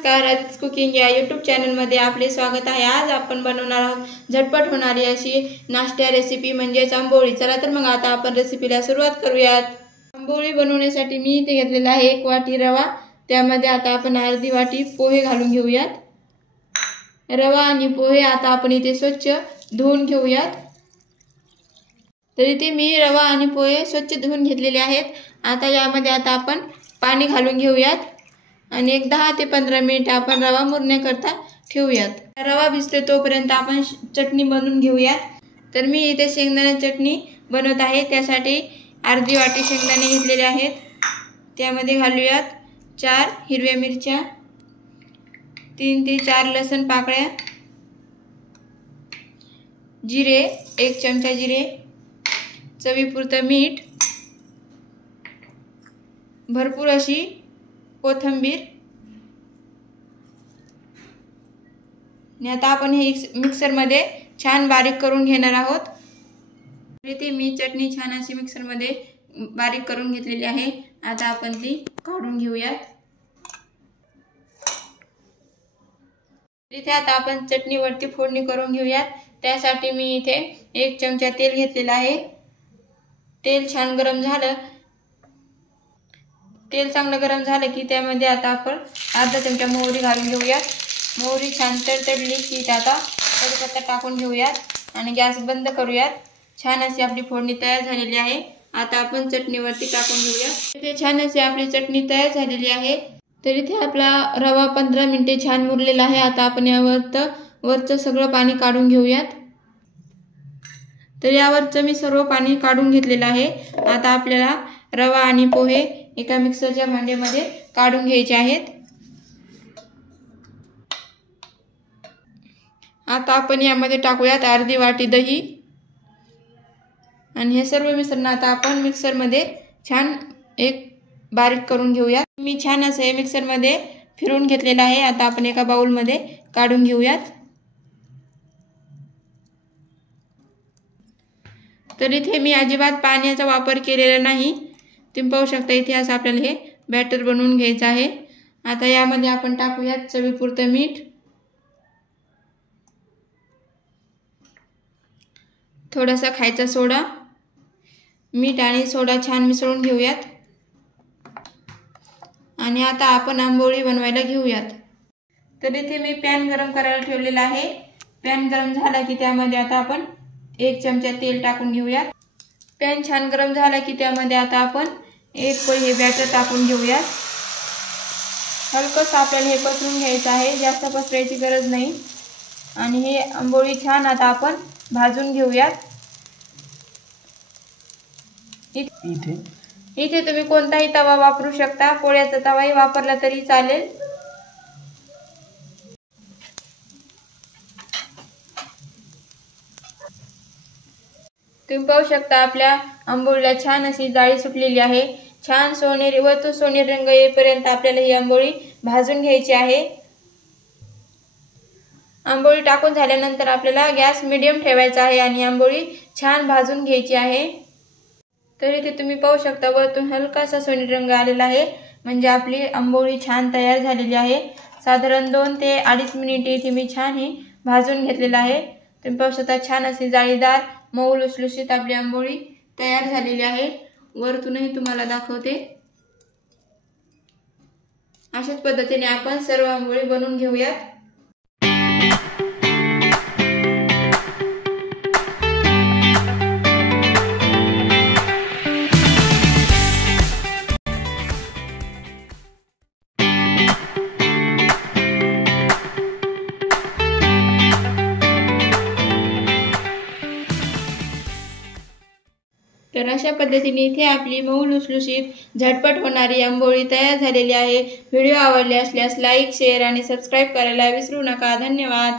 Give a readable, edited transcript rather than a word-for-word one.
नमस्कार, आदित्य कुकिंग या यूट्यूब चॅनलमध्ये आपले स्वागत आहे। आज आपण बनवणार आहोत झटपट होणारी अशी नाश्ता रेसिपी म्हणजेच आंबोळी। चला तर मग आता आपण रेसिपीला सुरुवात करूयात। आंबोळी बनवण्यासाठी मी इथे घेतलेला आहे 1 वाटी रवा। त्यामध्ये आता आपण अर्धी वाटी पोहे घालून घेऊयात। रवा आणि पोहे आता आपण इथे स्वच्छ धुवून घेऊयात। तर इथे मी रवा आणि पोहे स्वच्छ धुवून घेतलेले आहेत। आता यामध्ये आता आपण पाणी घालून घेऊयात आणि एक 10 ते 15 मिनिट आपण रवा मुरण्याकरता ठेवूयात। रवा भिजतो तोपर्यंत आपण चटणी बनवून घेऊयात। तर मी इथे शेंगदाणे चटणी बनवत आहे। त्यासाठी अर्धी वाटी शेंगदाणे घेतलेले आहेत। त्यामध्ये घालूयात 4 हिरव्या मिरच्या, 3 ते 4 लसूण पाकळ्या, जिरे 1 चमचा जिरे, चवीपुरतं मीठ, भरपूर अशी कोथिंबीर। आणि आता आपण हे मिक्सर मध्ये छान बारीक करून घेणार आहोत। इथे मी चटणी छान अशी मिक्सर मध्ये बारीक करून घेतलेली आहे। आता आपण ती काढून घेऊयात। इथे आता आपण चटणीवरती फोडणी करून घेऊयात। त्यासाठी मी इथे 1 चमचा तेल घेतलेला आहे। तेल छान गरम झालं, तेल चांगलं गरम झालं की त्यामध्ये आता आपण अर्धा चमचा मोहरी घालून घेऊयात। मोहरी छान तडतडली की त्यात कढीपत्ता टाकून घेऊयात आणि गॅस बंद करूयात। छान अशी आपली फोडणी तयार झालेली आहे। आता आपण चटणीवरती टाकून घेऊयात। इथे छान अशी आपली चटणी तयार झालेली आहे। तर इथे आपला रवा 15 मिनिटे छान मुरलेला आहे। आता आपण वरचं सगळं पाणी काढून घेऊयात। तर यावरचं मी सर्व पाणी काढून घेतलेलं आहे। आता आपल्याला रवा आणि पोहे एका मिक्सरच्या भांड्यामध्ये काढून घ्यायचे आहेत। आता आपण यामध्ये टाकूयात अर्धी वाटी दही आणि हे सर्व मिश्रण आता आपण मिक्सर मध्ये छान बारीक करून घेऊयात। मी छान असं हे मिक्सर मध्ये फिरवून घेतलेलं आहे। आता आपण एका बाउल मध्ये काढून घेऊयात। तर इथे मी अजिबात पाण्याचा वापर केलेला नाही। तुम्ही पाहू शकता इथे असं आपल्याला हे बॅटर बनवून घ्यायचं आहे। आता यामध्ये आपण टाकूयात चवीपुरतं मीठ, थोडासा खायचा सोडा। मीठ आणि सोडा छान मिसळून घेऊयात आणि आता आपण आंबोळी बनवायला घेऊयात। तर इथे मी पॅन गरम करायला ठेवलेला आहे। पॅन गरम झाला की त्यामध्ये आता आपण 1 चमचा तेल टाकून घेऊयात। पॅन छान गरम झाला की त्यामध्ये आता आपण 1 पळी हे बॅटर टाकून घेऊयात। हलकंसं आपल्याला हे पसरून घ्यायचं आहे, जास्त पसरायची गरज नाही। आणि हे आंबोळी छान आता आपण भाजून घेऊयात। इथे तुम्ही कोणताही तवा वापरू शकता, पोळ्याचा तवाही वापरला तरी चालेल। तुम्ही पाहू शकता आपल्या आंबोळीला छान अशी जाळी सुटलेली आहे। छान सोनेरी रंग येईपर्यंत आपल्याला ही आंबोळी भाजून घ्यायची आहे। आंबोळी टाकून झाल्यानंतर आपल्याला गॅस मीडियम ठेवायचा आहे आणि आंबोळी छान भाजून घ्यायची आहे। तर इथे तुम्ही पाहू शकता वरतून हलकासा सोनेरी रंग आलेला आहे, म्हणजे आपली आंबोळी छान तयार झालेली आहे। साधारण 2 ते 2.5 मिनिटे इथे मी छान ही भाजून घेतलेला आहे। तुम्ही पाहू शकता छान अशी जाळीदार मऊ लुसलुशीत आपली आंबोळी तयार झालेली आहे। वरतूनही तुम्हाला दाखवते। अशाच पद्धतीने आपण सर्व आंबोळी बनवून घेऊयात। तर अशा पद्धतीने इथे आपली मऊ लुसलुशीत झटपट होणारी आंबोळी तयार झालेली आहे। व्हिडिओ आवडले असल्यास लाईक, शेअर आणि सबस्क्राईब करायला विसरू नका। धन्यवाद।